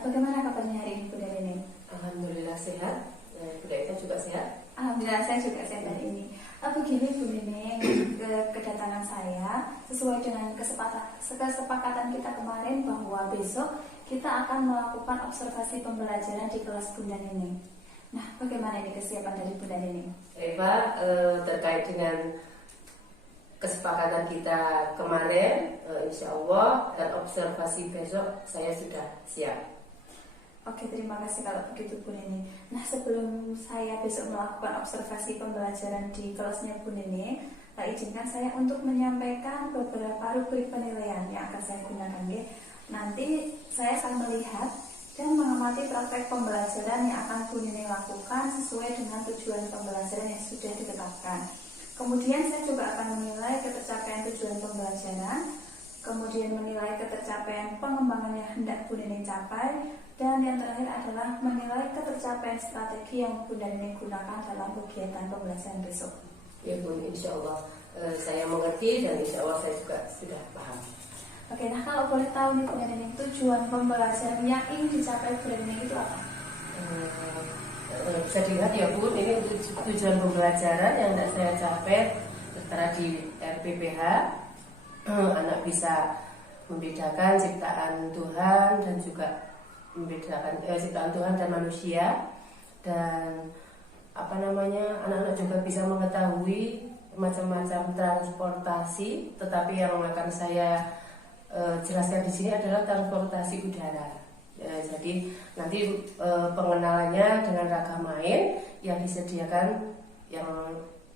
Bagaimana kabarnya hari ini Bunda Neneng? Alhamdulillah sehat. Bunda Eva juga sehat. Alhamdulillah saya juga sehat hari ini. Begini Bu Neneng, kedatangan saya sesuai dengan kesepakatan kita kemarin bahwa besok kita akan melakukan observasi pembelajaran di kelas Bunda Neneng. Nah, bagaimana ini kesiapan dari Bunda Neneng? Eva, terkait dengan kesepakatan kita kemarin, insya Allah dan observasi besok saya sudah siap. Oke, terima kasih kalau begitu Bu Neneng. Nah, sebelum saya besok melakukan observasi pembelajaran di kelasnya Bu Neneng, izinkan saya untuk menyampaikan beberapa rubrik penilaian yang akan saya gunakan. Nanti saya akan melihat dan mengamati praktek pembelajaran yang akan Bu Neneng lakukan sesuai dengan tujuan pembelajaran yang sudah ditetapkan. Kemudian saya juga akan menilai ketercapaian tujuan pembelajaran, kemudian menilai ketercapaian pengembangan yang hendak Bu Neneng capai, dan yang terakhir adalah menilai ketercapaian strategi yang Bunda Neneng gunakan dalam kegiatan pembelajaran besok. Ya Bun, insya Allah saya mengerti dan insya Allah saya juga sudah paham. Oke, nah kalau boleh tahu nih Bunda Neneng, tujuan pembelajaran yang ingin dicapai Bunda Neneng itu apa? Bisa dilihat ya Bun, ini tujuan pembelajaran yang tidak saya capai setelah di RPPH. Anak bisa membedakan ciptaan Tuhan dan juga membedakan ciptaan Tuhan dan manusia, dan anak-anak juga bisa mengetahui macam-macam transportasi, tetapi yang akan saya jelaskan di sini adalah transportasi udara. Jadi nanti pengenalannya dengan ragam main yang disediakan yang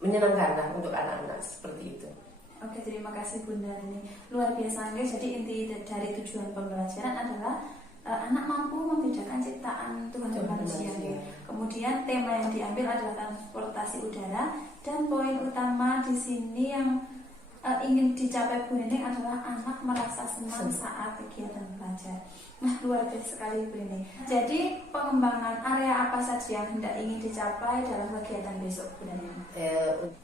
menyenangkan lah untuk anak-anak seperti itu. Oke, terima kasih Bunda Neneng. Luar biasa guys. Jadi inti dari tujuan pembelajaran adalah anak mampu membedakan ciptaan Tuhan dan manusia. Kemudian tema yang diambil adalah transportasi udara, dan poin utama di sini yang ingin dicapai Bu Neneng adalah anak merasa senang saat kegiatan belajar. Nah, luar biasa sekali Bu Neneng. Jadi pengembangan area apa saja yang hendak ingin dicapai dalam kegiatan besok Bu Neneng?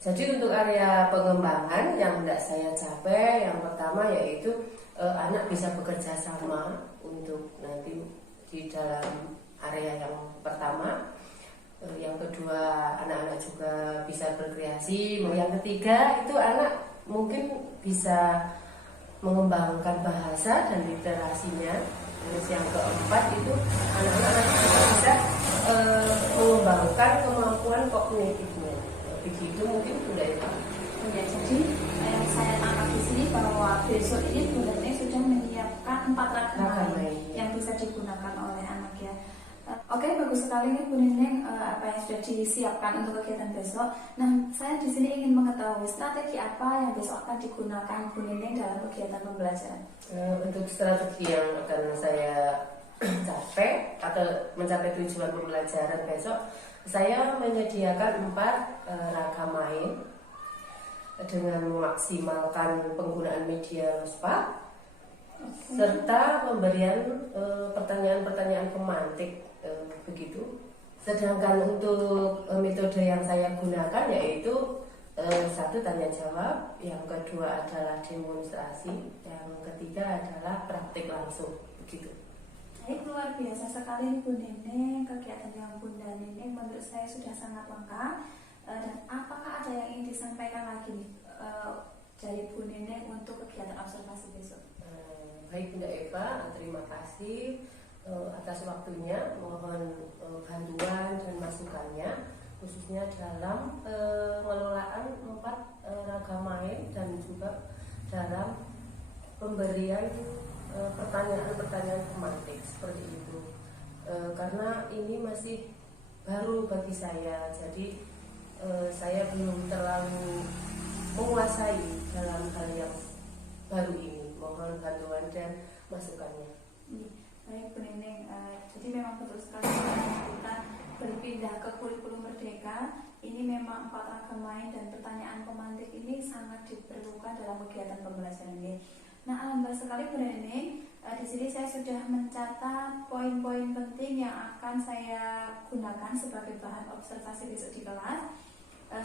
Jadi untuk area pengembangan yang hendak saya capai, yang pertama yaitu anak bisa bekerja sama untuk nanti di dalam area yang pertama. Yang kedua, anak-anak juga bisa berkreasi. Yang ketiga itu anak mungkin bisa mengembangkan bahasa dan literasinya. Terus yang keempat itu anak-anak juga bisa mengembangkan kemampuan kognitifnya. Begitu mungkin sudah itu. Ya, jadi yang saya tangkap di sini bahwa besok ini Bu Neneng sudah menyiapkan 4 ragam main yang bisa digunakan oleh anak ya. Oke, bagus sekali nih Bu Neneng apa yang sudah disiapkan untuk kegiatan besok. Nah, saya di sini ingin mengetahui strategi apa yang besok akan digunakan Bu Neneng dalam kegiatan pembelajaran. Untuk strategi yang akan saya capai atau mencapai tujuan pembelajaran besok, saya menyediakan 4 ragam main dengan memaksimalkan penggunaan media lospa, serta pemberian pertanyaan-pertanyaan pemantik begitu. Sedangkan untuk metode yang saya gunakan yaitu satu tanya jawab, yang kedua adalah demonstrasi, yang ketiga adalah praktik langsung begitu. Baik, luar biasa sekali nih Bu Neneng. Kegiatan yang Bunda Neneng menurut saya sudah sangat lengkap. Dan apakah ada yang ingin disampaikan lagi nih dari Bu Neneng untuk kegiatan observasi besok? Baik Bunda Eva, terima kasih atas waktunya. Mohon bantuan dan masukannya, khususnya dalam pengelolaan 4 ragam main dan juga dalam pemberian pertanyaan-pertanyaan pemantik seperti itu. Karena ini masih baru bagi saya, jadi saya belum terlalu menguasai dalam hal yang baru ini. Mohon bantuan dan masukannya. Baik Bu Neneng, jadi memang betul sekali kita berpindah ke kurikulum merdeka. Ini memang 4 ragam main dan pertanyaan pemantik ini sangat diperlukan dalam kegiatan pembelajaran ini. Nah, alhamdulillah sekali Bu Neneng. Di sini saya sudah mencatat poin-poin penting yang akan saya gunakan sebagai bahan observasi besok di kelas.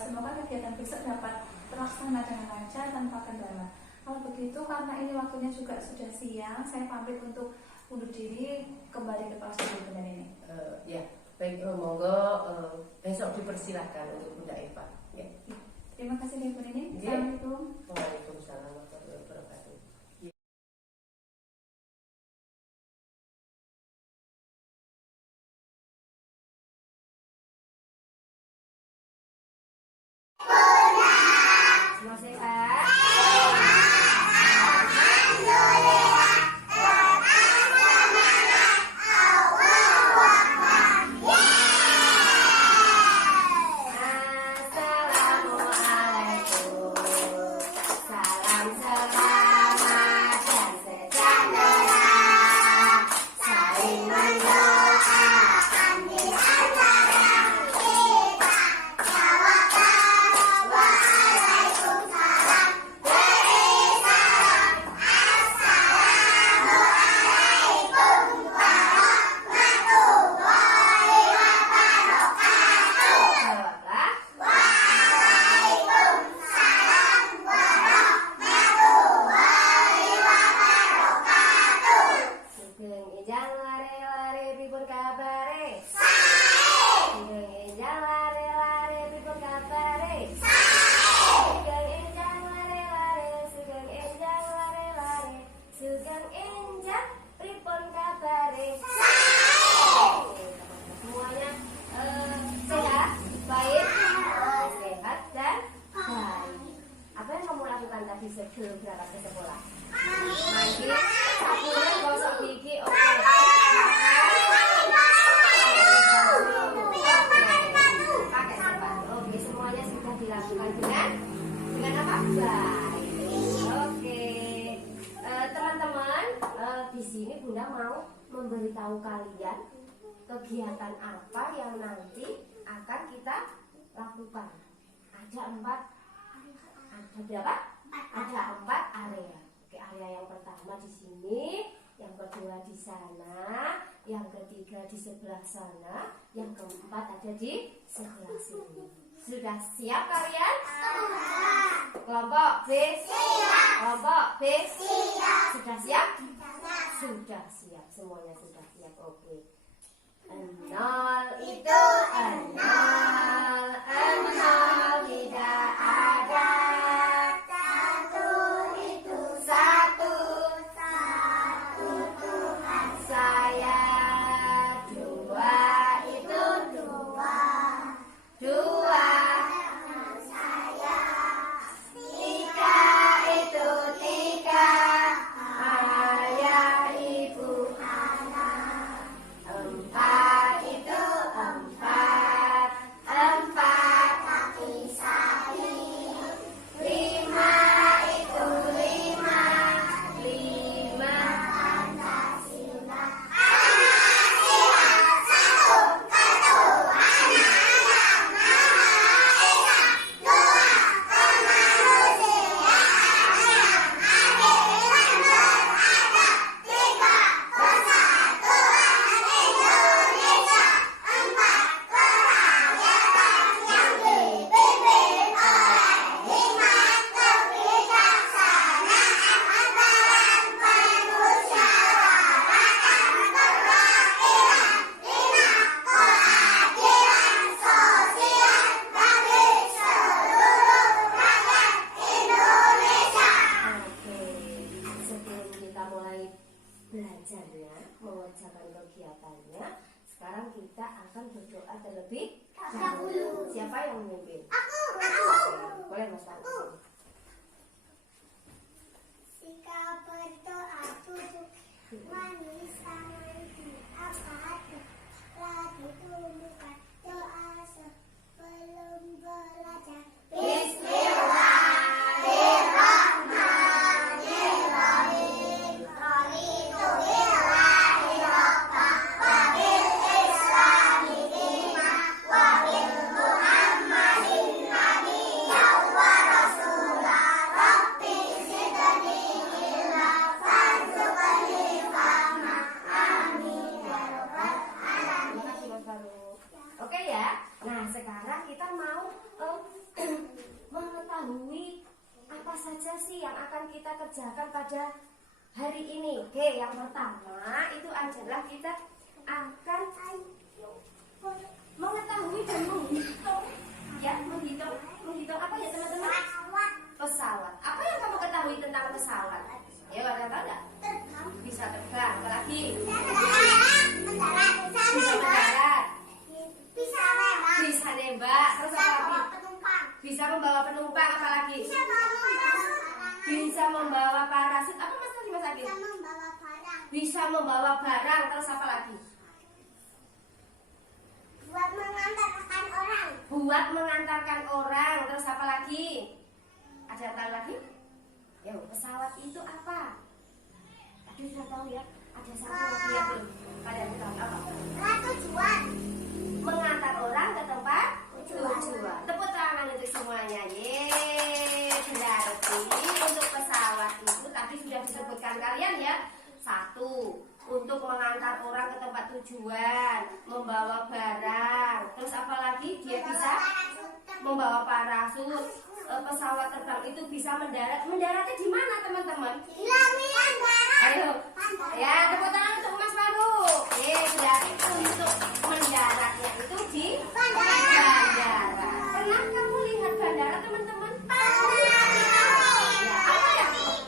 Semoga kegiatan besok dapat terlaksana dengan lancar tanpa kendala. Kalau begitu, karena ini waktunya juga sudah siang, saya pamit untuk undur diri kembali ke kelas dulu Bunda Nini. Ya, baik, monggo besok dipersilahkan untuk Bunda Eva. Ya. Terima kasih Ibu Nini. Ya. Assalamualaikum. Waalaikumsalam warahmatullahi wabarakatuh. Semua sehat? Assalamualaikum. Salam selamat dan sejahtera. Saling mendoakan di antara kita. Tawakal. Waalaikumsalam. Beri salam. Assalamualaikum warahmatullahi wabarakatuh. Jawablah. Waalaikumsalam warahmatullahi wabarakatuh. Sugeng enjang lare-lare pripun kabare? Sae. Sugeng enjang lare-lare pripun kabare? Sae. Sugeng enjang lare-lare, sugeng enjang lare-lare, sugeng enjang pripun kabare? Sae. Semuanya sehat, baik, sehat dan baik. Apa yang kamu lakukan tadi sebelum berangkat ke sekolah? Mandi, sabunnya gosok gigi, oke. Pakai sepatu, oke. Semuanya sudah dilakukan dengan apa? Baik. Oke. Teman-teman, di sini Bunda mau memberitahu kalian kegiatan apa yang nanti akan kita lakukan. Ada berapa? Ada 4 area. Oke, area yang pertama di sini, yang kedua di sana, yang ketiga di sebelah sana, yang keempat ada di sebelah sini. Sudah siap kalian? Kelompok B? Siap. Kelompok B? Siap. Sudah siap? Sudah siap. Semuanya sudah siap. Oke. 0 itu 0, 0 tidak ada. 1 itu 1, 1 Tuhan saya. 2 itu 2, 2 saya. 3 itu 3, ayah, ibu, anak. 4 itu 4, 4 kaki sapi. 5 itu 5, 5 Pancasila. Pancasila satu ketuhanan yang Maha Esa, 2 kemanusiaan yang adil dan beradab, 3 persatuan Indonesia, 4 kerakyatan yang dipimpin oleh hikmat kebijaksanaan antaran permusyawaratan perwakilan, 5 keadilan sosial bagi seluruh rakyat Indonesia. Oke, sebelum kita mulai belajarnya, mengerjakan kegiatannya, sekarang kita akan berdoa terlebih dahulu. Siapa yang memimpin? Aku. Boleh Mas Pak. Jika berdoa tutup manis sangat apa lagi tumbuhkan doa sebelum belajar. Bismillahirrahmanirrahim. Raditu billahi rabba wa bil islami dina wa bil muhammadin nabiyyan wa rasula. Rabbi zidni ilma warzuqni fahma. Amin ya rabbal alamin. Oke ya. Nah, sekarang kita mau mengetahui apa saja sih yang akan kita kerjakan pada hari ini. Oke, yang pertama itu adalah kita akan mengetahui dan menghitung, ya, menghitung apa ya teman-teman? Pesawat. Apa yang kamu ketahui tentang pesawat? Ya, ada tahu nggak? Bisa terbang. Apa lagi? Bisa mendarat. Bisa nembak. Terus apa lagi? Bisa membawa penumpang. Apa lagi? Bisa membawa parasut. Apa mas tadi mas Agil? Bisa membawa barang. Terus apa lagi? Buat mengantarkan orang. Terus apa lagi? Ada yang tahu lagi? Ya, pesawat itu apa? Tadi sudah tahu ya. Ada satu lagi yang belum. Kalian tahu apa? Mengantar orang ke tempat tujuan. Tepuk tangan untuk semuanya. Yeay. Berarti untuk pesawat itu tadi sudah disebutkan kalian ya. 1. Untuk mengantar orang ke tempat tujuan, membawa barang. Terus apa lagi? Dia bisa membawa parasut. Pesawat terbang itu bisa mendarat. Mendaratnya di mana teman-teman? Ayo, ya tepuk tangan untuk Mas Baru. Berarti untuk mendaratnya itu di bandara. Pernah kamu lihat bandara teman-teman? Ya,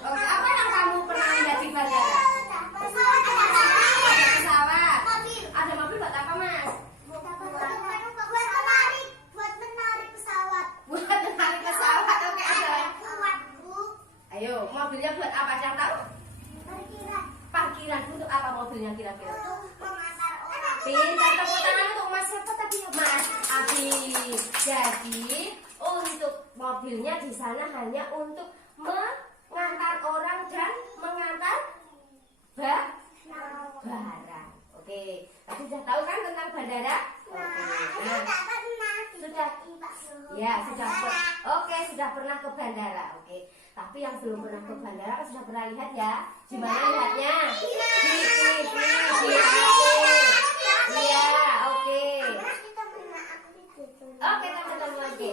apa yang kamu pernah lihat di bandara? Ada pesawat. Ada mobil buat apa mas? Buat menarik pesawat. Oke, ada. Ayo, mobilnya buat apa? Yang tahu? Parkiran. Untuk apa mobilnya kira-kira? Pintar, tepuk tangan untuk mas siapa tadi? Mas Abi. Jadi untuk mobilnya di sana hanya untuk mengantar orang dan mengantar barang. Oke, tadi sudah tahu kan tentang bandara? Oke. Nah, sudah. Ya, sudah pernah ke bandara. Oke. Tapi yang belum pernah ke bandara kan sudah pernah lihat ya? Di mana lihatnya? Di TV, di HP. Iya, oke. Oke, teman-teman. Oke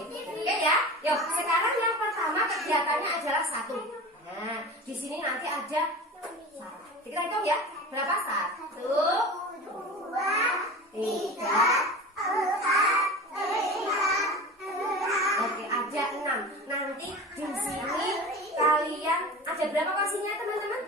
ya. Yuk, sekarang yang pertama kegiatannya adalah 1. Nah, di sini nanti ada kita hitung ya. Berapa? 1, 2, 3, 4, 5. Oke, ada 6. Nanti di sini kalian ada berapa kursinya teman-teman?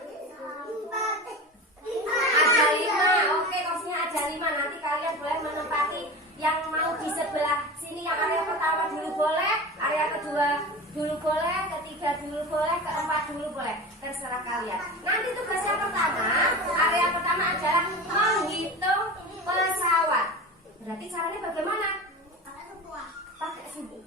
Ada 5. Oke, kursinya ada 5. Nanti kalian boleh menempati yang mau di sebelah sini. Yang area pertama dulu boleh, area kedua dulu boleh, ketiga dulu boleh, keempat dulu boleh. Terserah kalian. Nanti tugas yang pertama, area pertama adalah menghitung pesawat. Berarti caranya bagaimana? Pakai sini.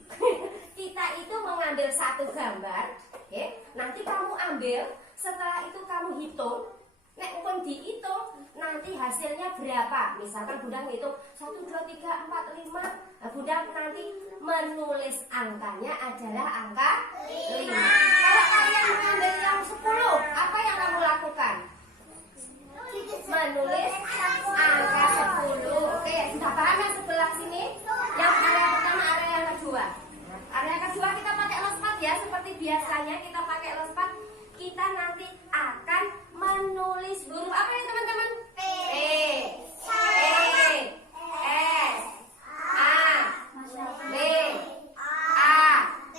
Kita itu mengambil satu gambar, oke? Nanti kamu ambil, setelah itu kamu hitung. Nek pun dihitung, nanti hasilnya berapa? Misalkan Bunda ngitung 1, 2, 3, 4, 5. Nah, Bunda nanti menulis angkanya adalah angka 5. Kalau kalian mengambil yang 10, apa yang kamu lakukan? Menulis angka 10. Oke, sudah paham yang sebelah sini? Yang area pertama, area yang kedua. Area kedua kita pakai lospat ya, seperti biasanya kita pakai lospat. Kita nanti akan menulis huruf apa ya teman-teman? P, S, A, B, A, T.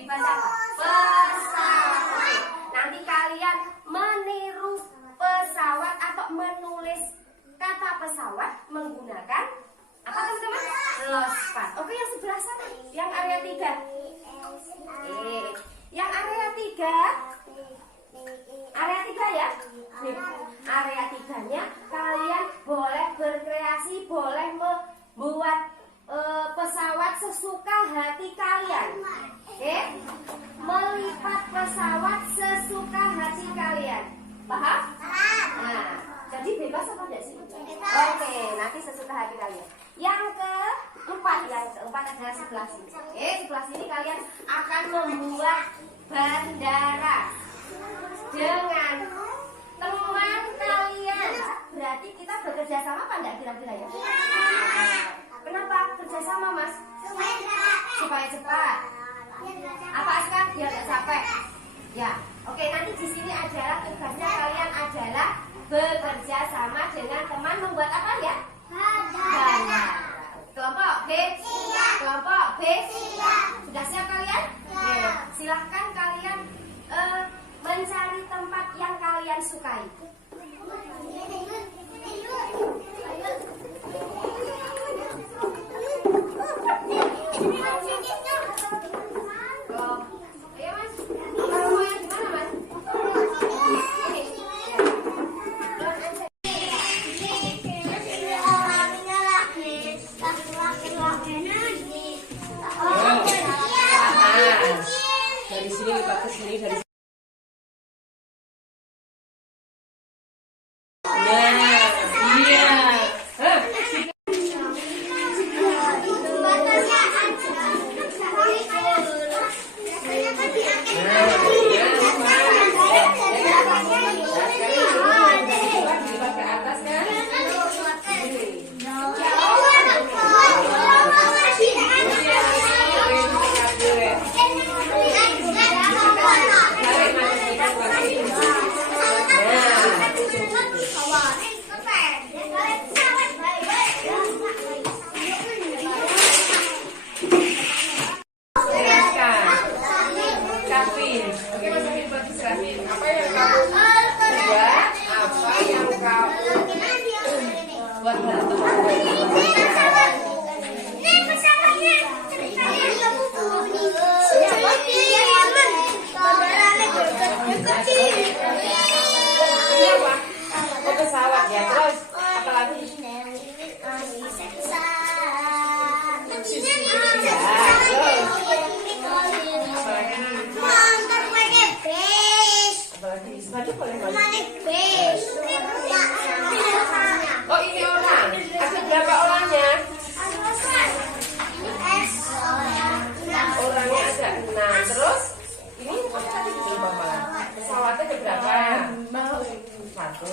Dibaca apa? Pesawat. Nanti kalian meniru pesawat atau menulis kata pesawat menggunakan apa teman-teman? Lospat. Oke, yang sebelah sana, yang area 3. Yang area 3. Area 3 ya. Area 3-nya kalian boleh berkreasi, boleh membuat pesawat sesuka hati kalian. Oke? Melipat pesawat sesuka hati kalian. Paham? Nah, jadi bebas apa enggak sih? Oke, nanti sesuka hati kalian. Yang keempat adalah sebelah sini. Sebelah sini kalian akan membuat bandara dengan teman kalian. Berarti kita bekerja sama apa enggak kira-kira ya? Kenapa kerjasama mas? Supaya cepat. Apa Aska? Biar tidak capek. Ya, Oke, nanti di sini adalah tugasnya kalian adalah bekerja sama dengan teman membuat apa ya? Gambar. Kelompok B. Kelompok B. Sudah siap kalian? Oke, silahkan kalian mencari tempat yang kalian sukai. Dari sini lipat ke sini, dari sini. Oh, ini orang. Ada berapa orangnya? Orangnya ada 6. Terus ini apa tadi pesawatnya ada berapa? 1.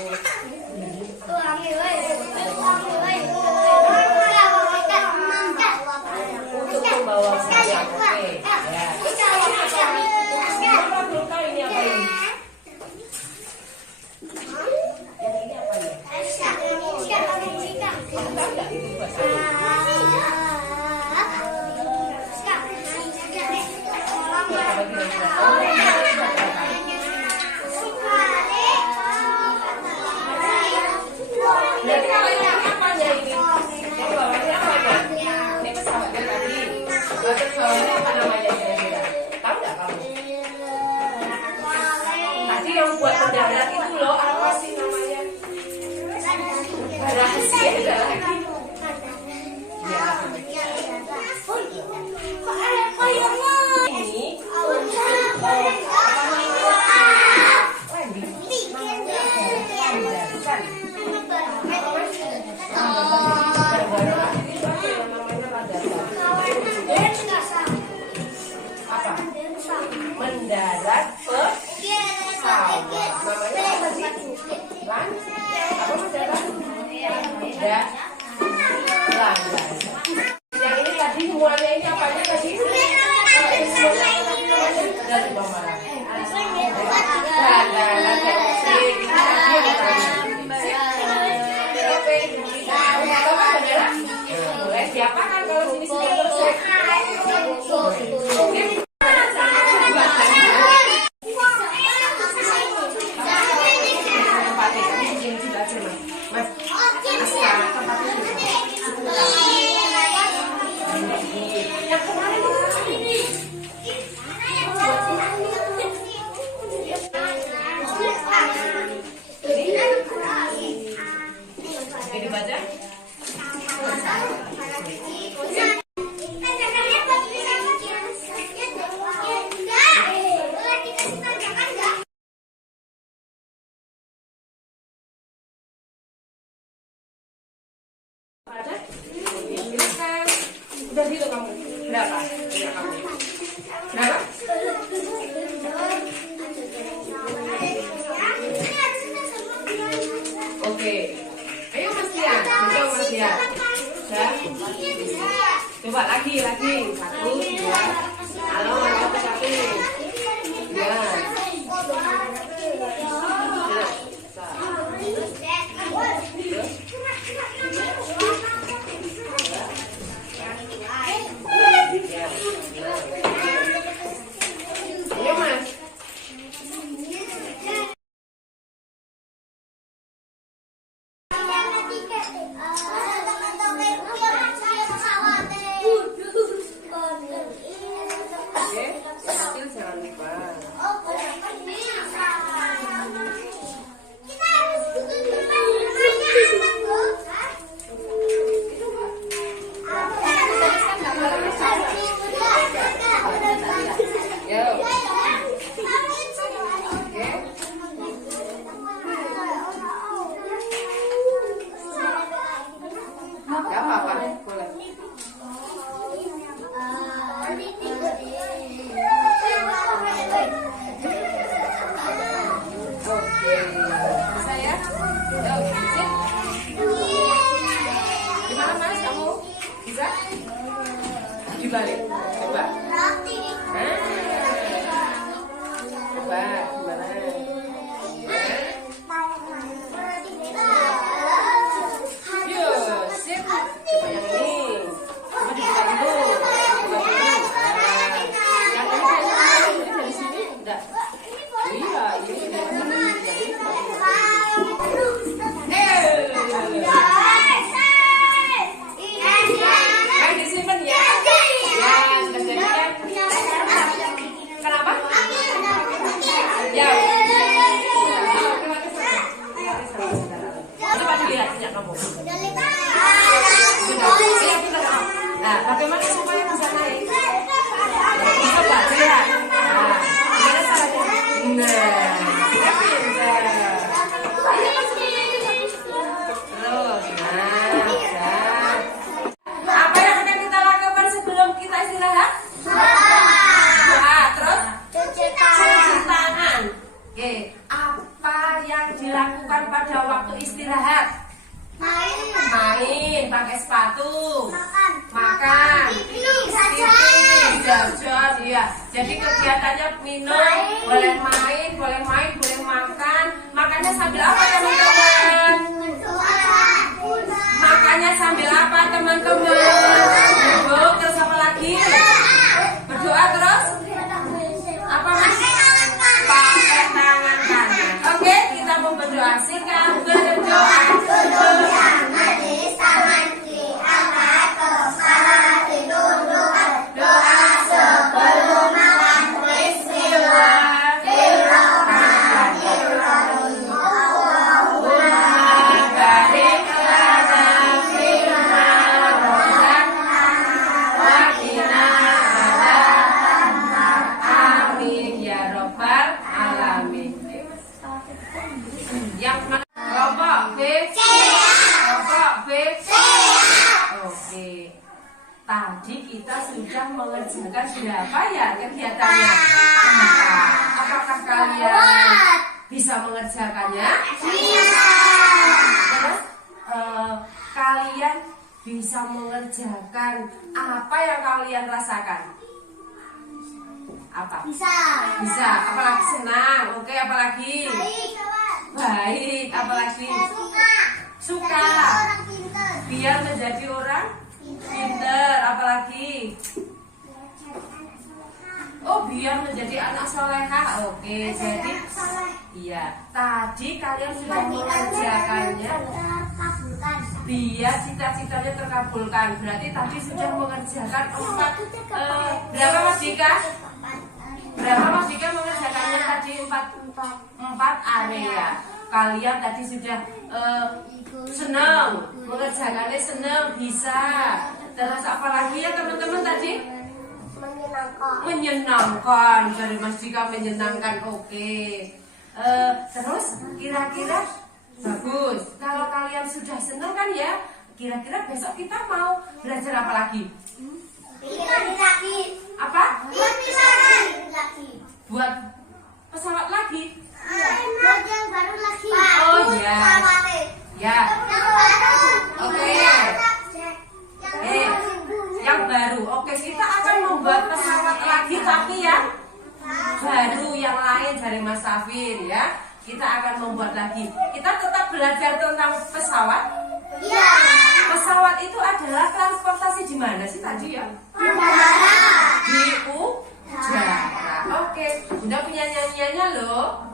Untuk membawa saya. Oke. Ya. Ini apa ini? Yang buat pendarat itu loh, apa sih namanya? Rahasia ada lagi. Mendarat pesawat. Namanya apa sih? Apa mendarat? Landas. Yang ini tadi semuanya ini apanya tadi? Dari mama. Boleh siapa kan kalau sini terus? Udah gitu kamu. Berapa? Berapa? Oke. Ayo Mas Tian. Coba Mas Tian. Coba lagi. 1, 2. Halo, 1. Ya. Nah, bagaimana supaya bisa naik? Coba lihat. Nah, gimana caranya? Nah, ya pintar. Terus, apa yang akan kita lakukan sebelum kita istirahat? Doa. Terus? Cuci tangan. Oke, apa yang dilakukan pada waktu istirahat? Main, pakai sepatu, makan, jajan, iya. Jadi kegiatannya minum, boleh main, boleh makan. Makannya sambil apa teman-teman? Makannya sambil apa teman-teman? Duduk, terus apa lagi? Berdoa terus? Apa mas? Pakai tangan kanan. Oke, kita mau berdoa. Sikat berdoa. Yang mana? Kelompok B. Kelompok B. Oke. Tadi kita sudah mengerjakan berapa ya kegiatannya? Apakah kalian bisa mengerjakannya? Terus kalian bisa mengerjakan apa yang kalian rasakan? Apa? Bisa. Apalagi senang. Oke, apalagi? Baik, apalagi? Suka. Biar menjadi orang pinter. Apalagi? Oh, biar menjadi anak solehah. Oke, jadi iya. Tadi kalian sudah mengerjakannya. Biar cita-citanya terkabulkan. Berarti tadi sudah mengerjakan berapa Mas Dika? Berapa Mas Dika mengerjakannya tadi? 4 area. Kalian tadi sudah senang mengerjakannya, senang, bisa. Terus apa lagi ya teman-teman tadi? Menyenangkan. Dari Mas Dika menyenangkan. Oke. Terus kira-kira bagus. Kalau kalian sudah senang kan ya, kira-kira besok kita mau belajar apa lagi? Apa? Buat pesawat lagi. Oh ya. Ya. Oke. Yang baru. Oke, kita akan membuat pesawat lagi tapi ya baru yang lain dari Mas Safir ya. Kita akan membuat lagi. Kita tetap belajar tentang pesawat. Iya. Pesawat itu adalah transportasi di mana sih tadi ya? Di udara. Oke. Udah punya nyanyiannya loh.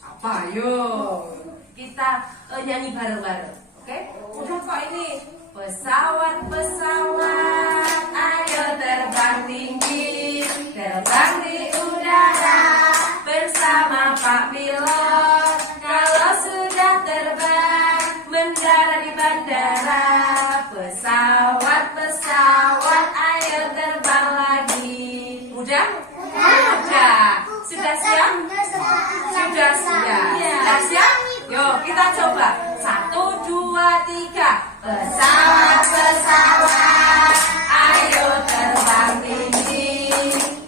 Apa? Yuk. Kita nyanyi bareng-bareng. Oke? Udah kok ini. Pesawat-pesawat, ayo terbang tinggi, terbang di udara bersama Pak Pilot. Kalau sudah terbang, mendarat di bandara. Pesawat-pesawat, ayo terbang lagi. Udah? Udah. Sudah siap? Sudah siap. Sudah siap? Yuk kita coba. 1, 2, 3. Pesawat-pesawat, ayo terbang tinggi,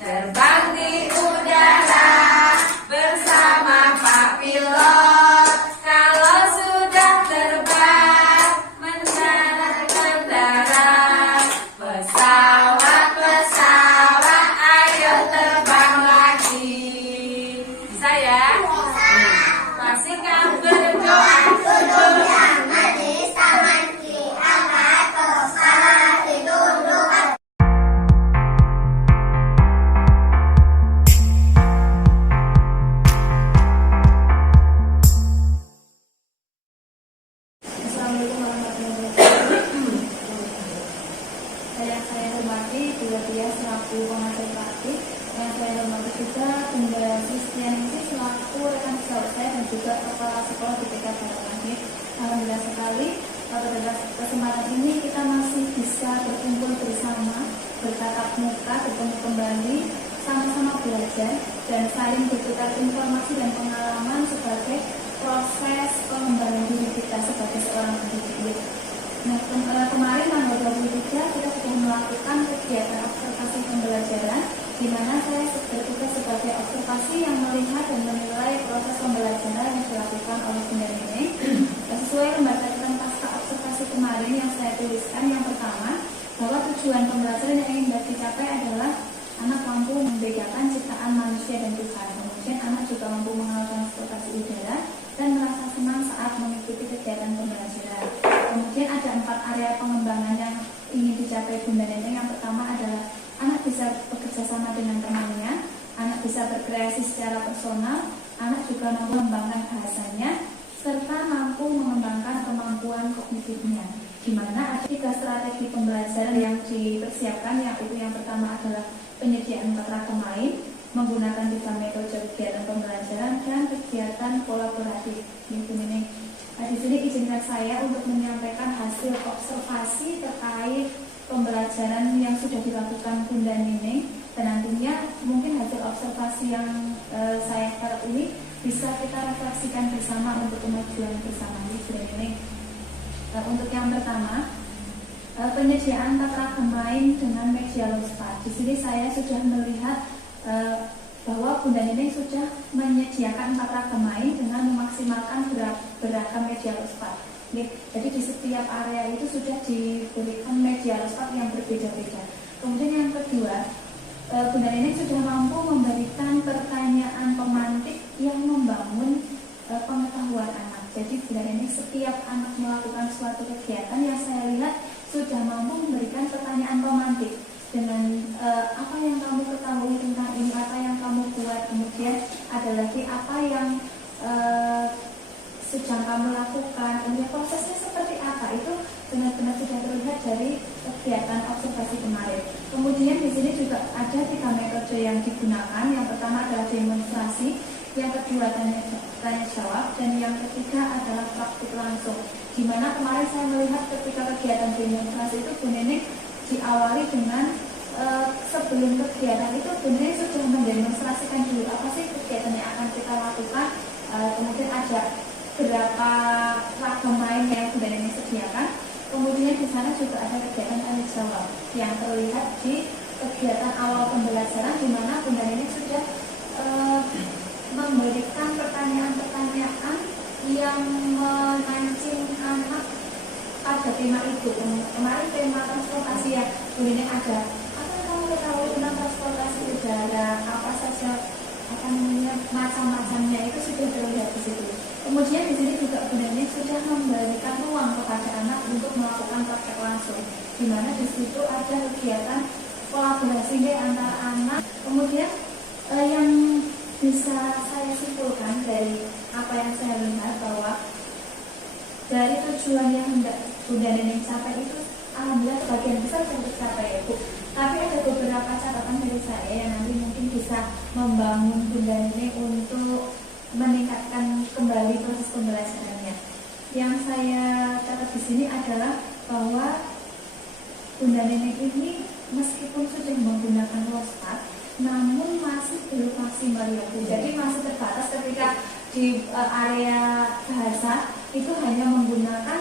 terbang di udara bersama Pak Pilot. Kalau sudah terbang, mendarat mendarat. Pesawat-pesawat, ayo terbang lagi. Bisa ya? Pastikan berdoa. Assalamualaikum warahmatullahi wabarakatuh. Yang saya hormati Bunda Tia selaku pengajar praktik, yang saya hormati juga Bunda Kristianingsih selaku rekan sejawat saya dan juga kepala sekolah di TK Barat Langit. Alhamdulillah sekali pada kesempatan ini kita masih bisa berkumpul bersama, bertatap muka, bertemu kembali, sama-sama belajar dan saling bertukar informasi dan pengalaman sebagai proses pengembangan diri kita sebagai seorang pendidik. Nah, kemarin tanggal 23 kita sudah melakukan kegiatan observasi pembelajaran, di mana saya bertugas sebagai observasi yang melihat dan menilai proses pembelajaran yang dilakukan oleh Bunda Neneng. Sesuai lembar catatan pasca observasi kemarin yang saya tuliskan, yang pertama, bahwa tujuan pembelajaran yang ingin dicapai adalah anak mampu membedakan ciptaan manusia dan Tuhan. Kemudian anak juga mampu mengenal transportasi udara dan merasa senang saat mengikuti kegiatan pembelajaran. Kemudian ada 4 area pengembangan yang ingin dicapai Bunda Neneng. Yang pertama adalah anak bisa bekerja sama dengan temannya, anak bisa berkreasi secara personal, anak juga mampu mengembangkan bahasanya, serta mampu mengembangkan kemampuan kognitifnya. Di mana ada 3 strategi pembelajaran yang dipersiapkan, yaitu yang pertama adalah penyediaan 4 ragam main, menggunakan 3 metode kegiatan pembelajaran dan kegiatan kolaboratif. Nah, di sini izinkan saya untuk menyampaikan hasil observasi terkait pembelajaran yang sudah dilakukan Bunda Neneng, dan nantinya mungkin hasil observasi yang saya harap ini bisa kita refleksikan bersama untuk kemajuan bersama di Bunda Neneng. Untuk yang pertama, penyediaan tata main dengan media lospat. Di sini saya sudah melihat bahwa Bunda Neneng sudah menyediakan 4 ragam main dengan memaksimalkan beragam media lospat. Jadi di setiap area itu sudah diberikan media lospat yang berbeda-beda. Kemudian yang kedua, Bunda Neneng sudah mampu memberikan pertanyaan pemantik yang membangun pengetahuan anak. Jadi Bunda Neneng setiap anak melakukan suatu kegiatan yang saya lihat sudah mampu memberikan pertanyaan pemantik dengan apa yang kamu ketahui tentang ini, apa yang kamu buat, kemudian ada lagi apa yang sedang kamu lakukan, kemudian prosesnya seperti apa, itu benar-benar sudah terlihat dari kegiatan observasi kemarin. Kemudian di sini juga ada 3 metode yang digunakan. Yang pertama adalah demonstrasi, yang kedua tanya jawab, dan yang ketiga adalah praktik langsung. Di mana kemarin saya melihat ketika kegiatan demonstrasi itu Bu Neneng diawali dengan sebelum kegiatan itu Bu Neneng sudah mendemonstrasikan dulu apa sih kegiatan yang akan kita lakukan. Kemudian ada berapa ragam main yang Bu Neneng sediakan. Kemudian di sana juga ada kegiatan tanya jawab yang terlihat di kegiatan awal pembelajaran, di mana Bu Neneng sudah memberikan pertanyaan-pertanyaan yang memancing anak pada tema itu. Kemarin tema transportasi ya, Bu Neneng ada apa yang kamu ketahui tentang transportasi udara, apa saja macam-macamnya itu sudah terlihat di situ. Kemudian di sini juga Bu Neneng sudah memberikan ruang kepada anak untuk melakukan praktek langsung, di mana di situ ada kegiatan kolaborasi antara anak. Kemudian yang bisa saya simpulkan dari apa yang saya lihat bahwa dari tujuan yang hendak Bunda Neneng capai itu alhamdulillah sebagian besar sudah tercapai ya Bu. Tapi ada beberapa catatan dari saya yang nanti mungkin bisa membangun Bunda Neneng untuk meningkatkan kembali proses pembelajarannya. Yang saya catat di sini adalah bahwa Bunda Neneng ini meskipun sudah menggunakan lospat, namun masih belum maksimal ya Bu. Jadi masih terbatas ketika di area bahasa itu hanya menggunakan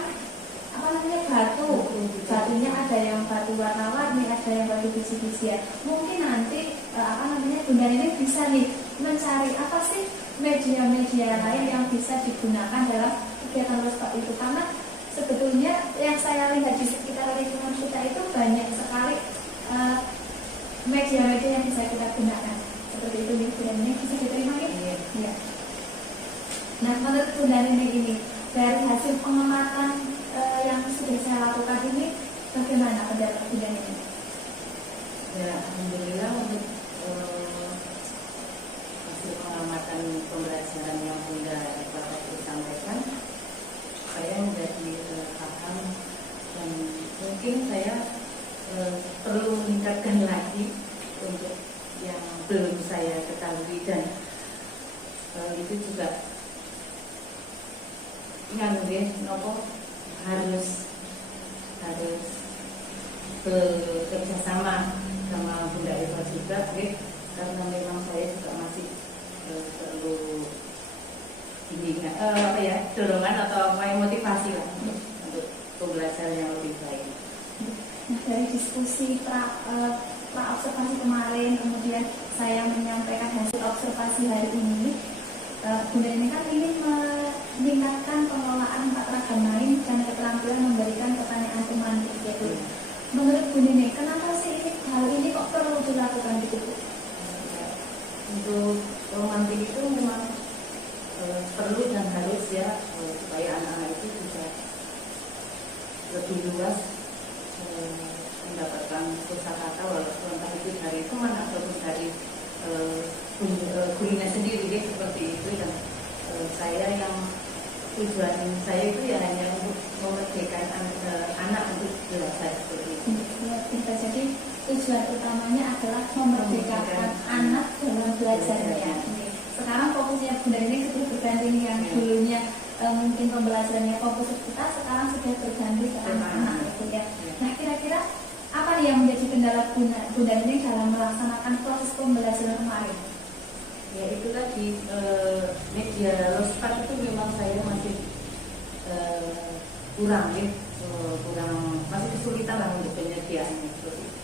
batunya ada yang batu warna-warni, ada yang batu biji-bijian. Mungkin nanti Bunda Neneng bisa nih mencari apa sih media-media lain yang bisa digunakan dalam kegiatan lospat itu, karena sebetulnya yang saya lihat di sekitar lingkungan kita itu banyak sekali media-media yang bisa kita gunakan. Seperti itu nih Bunda Neneng, bisa diterima nih? Iya. Nah, menurut Bunda Neneng ini dari hasil pengamatan yang sudah saya lakukan ini, bagaimana pendapat Bunda Neneng? Ya, alhamdulillah untuk hasil pengamatan pembelajaran yang Bunda dapat disampaikan, saya menjadi paham dan mungkin saya perlu meningkatkan lagi untuk yang belum saya ketahui, dan itu juga yang nopo harus bekerja sama Bunda Eva juga, karena memang saya juga masih perlu dorongan atau motivasi lah untuk pembelajaran yang lebih baik. Nah, dari diskusi observasi kemarin, kemudian saya menyampaikan hasil observasi hari ini, Bunda ini kan ingin meningkatkan pengelolaan 4 ragam lain dan keterampilan memberikan pertanyaan pemantik gitu. Menurut Bunda ini, kenapa sih hal ini kok perlu dilakukan gitu Bu? Untuk pemantik itu memang perlu dan harus ya, supaya anak-anak itu bisa lebih luas mendapatkan kosakata, walaupun entah itu dari teman ataupun dari gurunya sendiri seperti itu. Dan tujuan saya itu ya hanya untuk memerdekakan anak untuk belajar seperti itu. Bisa jadi tujuan utamanya adalah memerdekakan anak dalam belajarnya. Sekarang fokusnya Bunda ini sudah berganti nih, yang dulunya mungkin pembelajarannya fokus ke kita, sekarang sudah berganti ke anak-anak gitu ya. Nah, kira-kira apa nih yang menjadi kendala Bunda ini dalam melaksanakan proses pembelajaran kemarin? Ya itu tadi, media lospat itu memang saya masih kurang masih kesulitan lah untuk penyediaannya seperti itu.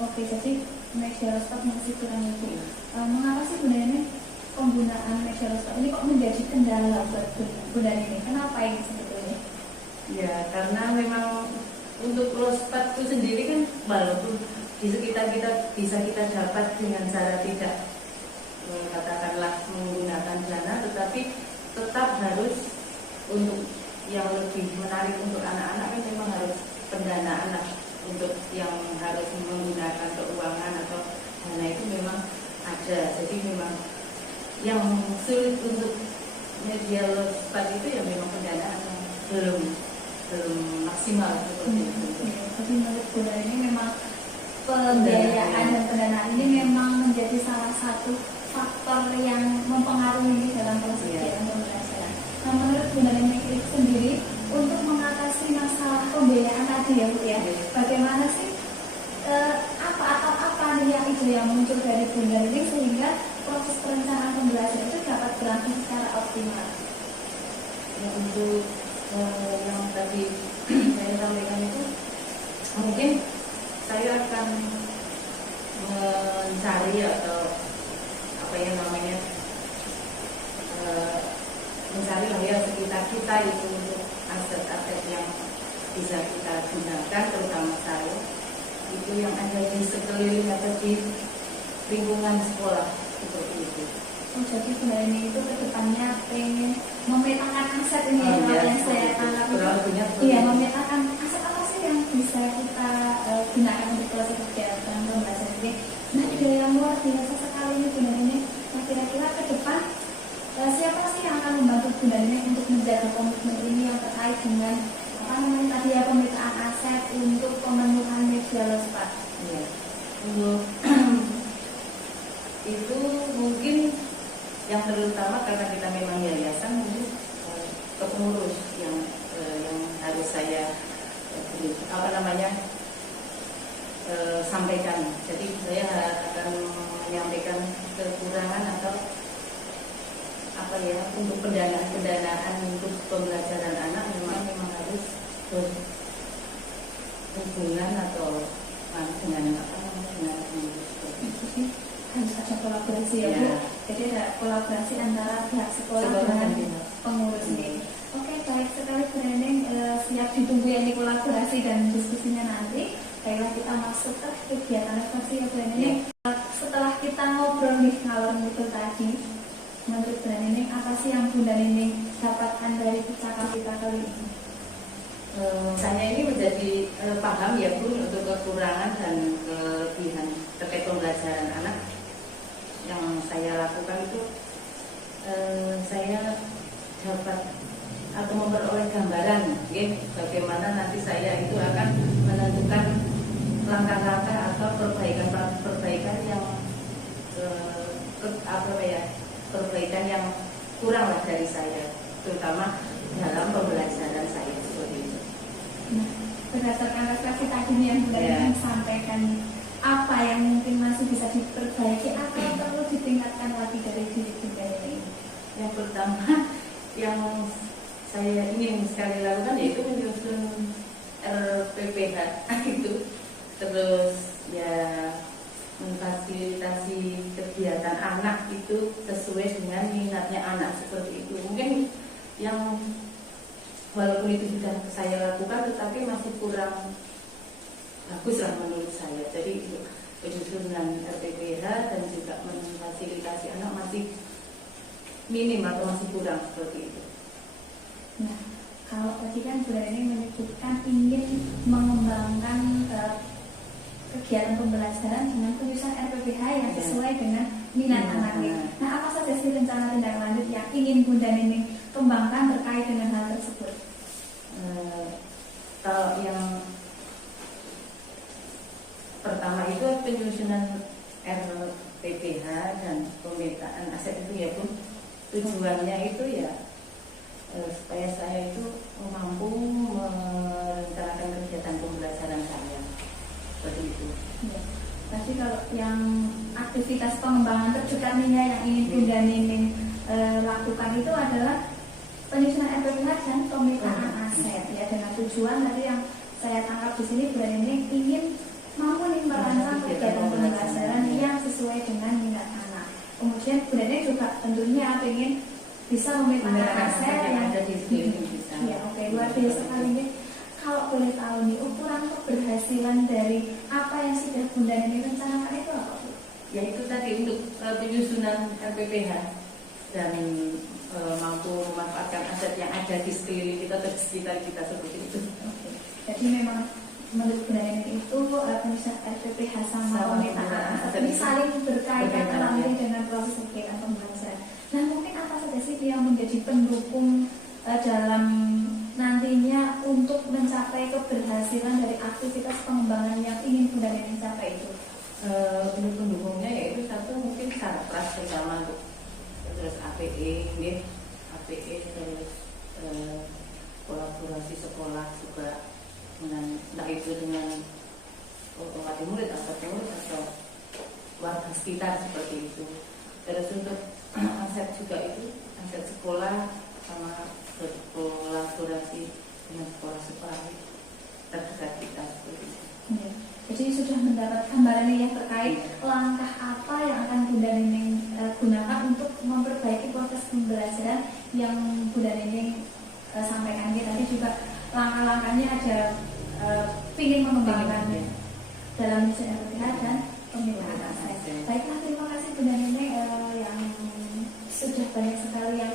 Oke, jadi media lospat masih kurang itu. Mengapa sih Bunda ini penggunaan media lospat ini kok menjadi kendala buat Bunda ini? Kenapa ini sebetulnya? Ya karena memang untuk lospat itu sendiri kan, walaupun di sekitar kita bisa kita dapat dengan cara tidak katakanlah menggunakan dana, tetapi tetap harus untuk yang lebih menarik untuk anak-anak kan memang harus pendanaan lah, untuk yang harus menggunakan keuangan atau dana itu memang ada. Jadi memang yang sulit untuk media lospat itu ya memang pendanaan yang belum maksimal seperti itu. Jadi menurut Bunda ini memang pembiayaan dan pendanaan ini memang menjadi salah satu faktor yang mempengaruhi dalam proses pembelajaran. Nah, menurut Bunda ini sendiri untuk mengatasi masalah pembiayaan tadi ya Bu ya, bagaimana sih apa nih yang itu yang muncul dari Bunda ini sehingga proses perencanaan pembelajaran itu dapat berlangsung secara optimal? Ya, untuk yang tadi saya sampaikan itu, mungkin saya akan mencari atau apa yang namanya mencari lah ya sekitar kita itu untuk aset-aset yang bisa kita gunakan, terutama saya itu yang ada di sekeliling atau di lingkungan sekolah seperti itu. Jadi sebenarnya itu kedepannya pengen memetakan aset ini yang saya tangkap itu. Iya, memetakan aset apa sih yang bisa kita gunakan untuk proses kegiatan pembelajaran ini. Nah, ide yang luar biasa sekali ini Bunda ini. Nah, kira-kira ke depan siapa sih yang akan membantu Bunda ini untuk menjaga komitmen ini yang terkait dengan tadi ya, pemetaan aset untuk pemenuhan media lospat? Iya. Untuk itu mungkin yang terutama karena kita memang yayasan, mungkin pengurus yang harus saya sampaikan. Jadi saya akan menyampaikan kekurangan atau untuk pendanaan untuk pembelajaran anak memang harus berhubungan atau dengan pengurus itu sih harus ada kolaborasi ya Bu. Jadi ada kolaborasi antara pihak sekolah dengan pengurus ini. Oke, baik sekali Bu Neneng, siap ditunggu ya ini kolaborasi dan diskusinya nanti. Baiklah, kita masuk ke kegiatan refleksi ya Bu Neneng. Setelah kita ngobrol nih ngalor ngidul tadi, menurut Bu Neneng apa sih yang Bunda Neneng dapatkan dari percakapan kita kali ini? Saya ini menjadi paham ya Bu untuk kekurangan dan kelebihan terkait pembelajaran anak. Yang saya lakukan itu saya dapat atau memperoleh gambaran bagaimana nanti saya itu akan menentukan langkah-langkah atau perbaikan yang perbaikan yang kurang lah dari saya, terutama dalam pembelajaran saya seperti itu. Nah, berdasarkan refleksi tadi nih yang Bunda Eni sampaikan, apa yang mungkin masih bisa diperbaiki atau perlu ditingkatkan lagi dari diri Bunda Eni? Yang pertama yang saya ingin sekali lakukan yaitu menyusun RPPH itu, terus ya memfasilitasi kegiatan anak itu sesuai dengan minatnya anak seperti itu. Mungkin yang walaupun itu sudah saya lakukan tetapi masih kurang bagus lah menurut saya. Jadi penyusunan RPPH dan juga memfasilitasi anak masih minim atau masih kurang seperti itu. Nah, kalau tadi kan Bunda Eni menyebutkan ingin mengembangkan kegiatan pembelajaran dengan penyusunan RPPH yang sesuai dengan minat anaknya. Nah, apa saja sih rencana tindak lanjut yang ingin Bunda Eni kembangkan terkait dengan hal tersebut? Kalau yang pertama itu penyusunan RPPH dan pemetaan aset itu ya Bu, tujuannya itu ya supaya saya itu mampu merencanakan kegiatan pembelajaran saya seperti itu. Ya. Tadi kalau yang aktivitas pengembangan terdekat nih ya, yang ingin Bunda Eni lakukan itu adalah penyusunan RPPH dan pemetaan aset ya, dengan tujuan tadi yang saya tangkap di sini Bunda Eni ingin mampu nih merancang kegiatan pembelajaran yang sesuai dengan minat anak. Kemudian Bunda Eni juga tentunya ingin bisa memetakan aset yang ada di sekeliling kita. Ya, oke, luar biasa sekali nih. Kalau boleh tahu nih, ukuran keberhasilan dari apa yang sudah Bunda Eni rencanakan itu apa Bu? Ya itu tadi untuk penyusunan RPPH dan mampu memanfaatkan aset yang ada di sekeliling kita atau di sekitar kita seperti itu. Oke. Jadi memang menurut Bunda Eni itu penyusunan RPPH sama pemetaan aset ini saling berkaitan nanti dengan proses kegiatan pembelajaran. Nah, mungkin apa saja sih yang menjadi pendukung dalam nantinya untuk mencapai keberhasilan dari aktivitas pengembangan yang ingin Bunda Eni capai itu? Untuk pendukungnya yaitu satu mungkin Sarpras bersama untuk terus APE, terus kolaborasi sekolah juga dengan entah itu dengan wali murid atau warga sekitar seperti itu. Terus untuk aset juga itu aset sekolah sama berkolaborasi dengan sekolah-sekolah terdekat kita seperti itu. Ya. Jadi sudah mendapat gambaran yang terkait langkah apa yang akan Bunda Eni gunakan untuk memperbaiki proses pembelajaran yang Bunda Eni sampaikan. Tadi juga langkah-langkahnya ada ingin mengembangkan dalam misalnya RPPH dan pemetaan aset. Baiklah, terima kasih Bunda Eni yang sudah banyak sekali yang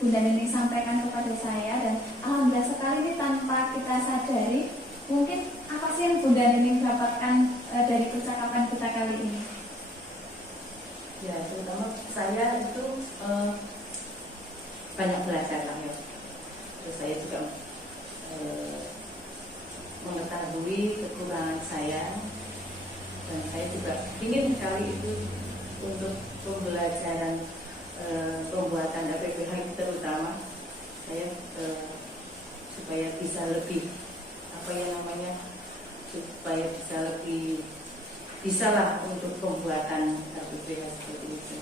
Bunda Eni sampaikan kepada saya, dan alhamdulillah sekali ini tanpa kita sadari mungkin apa sih yang Bunda Eni dapatkan dari percakapan kita kali ini? Ya, terutama saya itu banyak belajar lah ya. Terus saya juga mengetahui kekurangan saya, dan saya juga ingin sekali itu untuk pembelajaran pembuatan RPPH itu terutama saya supaya bisa lebih supaya bisa lebih bisalah untuk pembuatan RPPH seperti itu.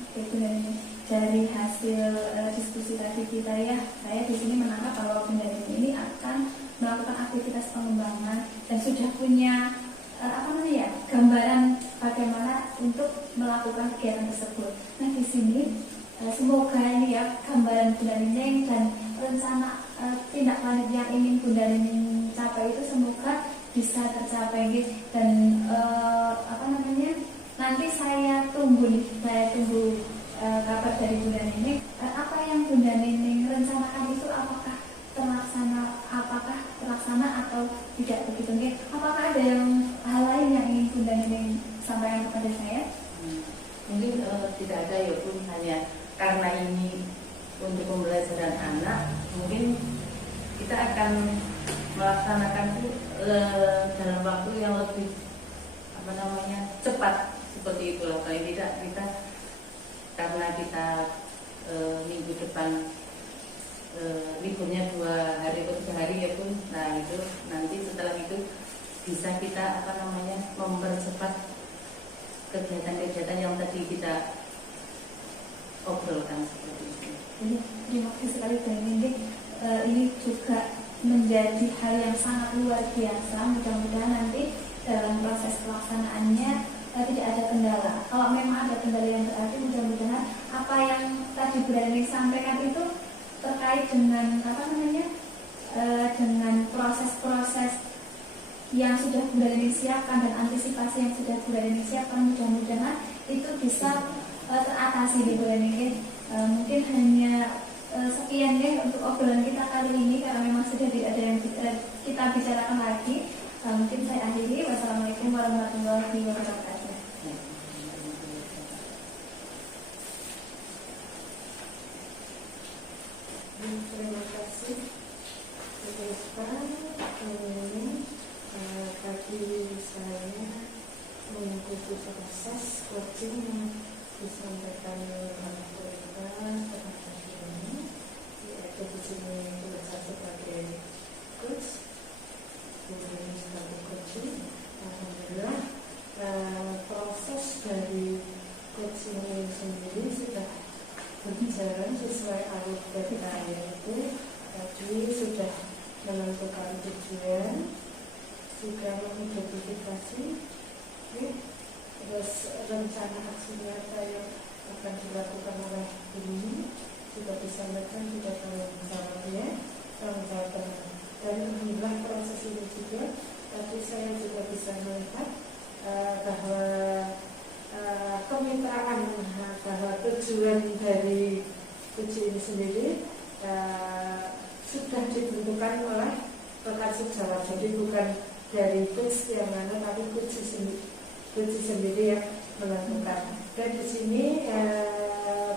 Oke, Bunda Eni, dari hasil diskusi tadi kita ya, saya di sini menangkap bahwa Bunda Eni ini akan melakukan aktivitas pengembangan dan sudah punya gambaran bagaimana untuk melakukan kegiatan tersebut. Nah, di sini semoga ini ya gambaran Bunda Eni dan rencana tindak lanjut yang ingin Bunda Eni capai itu semoga bisa tercapai dan nanti saya tunggu kabar dari Bunda Eni. Apa yang Bunda Eni rencanakan itu apakah terlaksana atau tidak begitu mungkin? Apakah ada hal lain yang ingin Bunda Eni sampaikan kepada saya? Mungkin tidak ada ya pun, hanya karena ini untuk pembelajaran anak, mungkin kita akan melaksanakan itu dalam waktu yang lebih cepat seperti itulah. Paling tidak kita karena kita minggu depan liburnya 2 hari atau 3 hari ya Bun. Nah itu nanti setelah itu bisa kita mempercepat kegiatan-kegiatan yang tadi kita obrolkan seperti itu. Terima kasih sekali Mbak Ninding. Ini juga menjadi hal yang sangat luar biasa. Mudah-mudahan nanti dalam proses pelaksanaannya tidak ada kendala. Kalau memang ada kendala yang berarti, mudah-mudahan apa yang tadi Bu Ninding sampaikan itu terkait dengan dengan proses-proses yang sudah Bu Ninding siapkan dan antisipasi yang sudah Bu Ninding siapkan, mudah-mudahan itu bisa teratasi di Bu Ninding. Mungkin hanya sekian ya untuk obrolan kita kali ini, karena memang sudah tidak ada yang kita bicarakan lagi. Mungkin saya akhiri. Wassalamualaikum warahmatullahi wabarakatuh. Terima kasih tadi saya mengikuti proses coaching yang disampaikan oleh Bapak ini, yaitu di sini tulisan sebagai coach, kemudian sebagai coaching. Alhamdulillah proses dari coaching ini sendiri sudah berjalan sesuai alur kita, yaitu tadi sudah menentukan tujuan, sudah mengidentifikasi, terus rencana aksi nyata yang akan dilakukan oleh ini sudah disampaikan, sudah tanggung jawabnya, dan alhamdulillah proses ini juga tadi saya juga bisa melihat bahwa kemitraan, bahwa tujuan dari uji ini sendiri sudah ditentukan oleh rekan sejawat. Jadi bukan dari coach yang mana, tapi coach sendiri yang menentukan. Dan di sini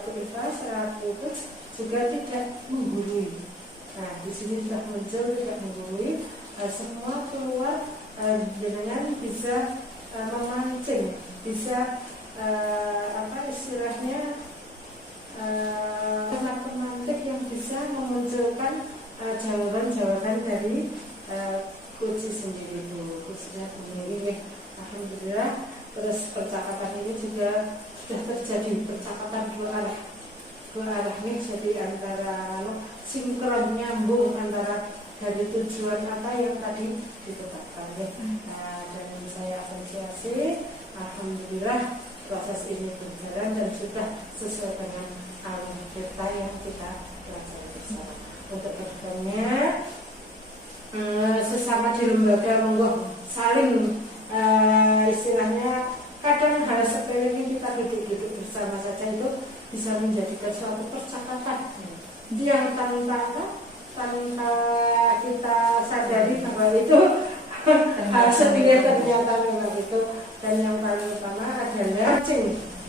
Bu Iva selaku coach juga tidak menggurui. Nah, di sini sudah muncul tidak menggurui, semua keluar dengan bisa memancing, bisa istilahnya pemantik yang bisa memunculkan jawaban-jawaban dari coach sendiri, khususnya sendiri. Alhamdulillah, terus percakapan ini juga sudah terjadi percakapan dua arah nih, jadi antara sinkron, nyambung antara dari tujuan apa yang tadi ditetapkan ya. Dan saya apresiasi, alhamdulillah proses ini berjalan dan sudah sesuai dengan alur kita yang kita pelajari bersama. Untuk kedepannya sesama di lembaga monggo saling istilahnya, kadang hal sepele ini kita duduk bersama saja itu bisa menjadikan suatu percakapan yang tanpa kita sadari bahwa itu hal sepele ternyata memang itu. Dan yang paling utama adalah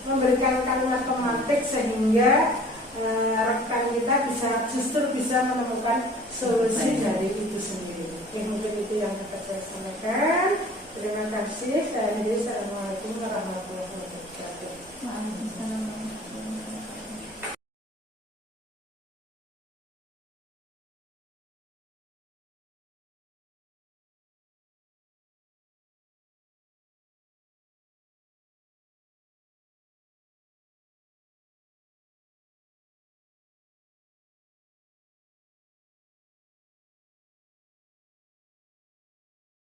memberikan kalimat pemantik sehingga rekan kita justru bisa menemukan solusi dari itu sendiri. Mungkin itu yang dapat saya sampaikan. Terima kasih. Assalamualaikum warahmatullahi wabarakatuh.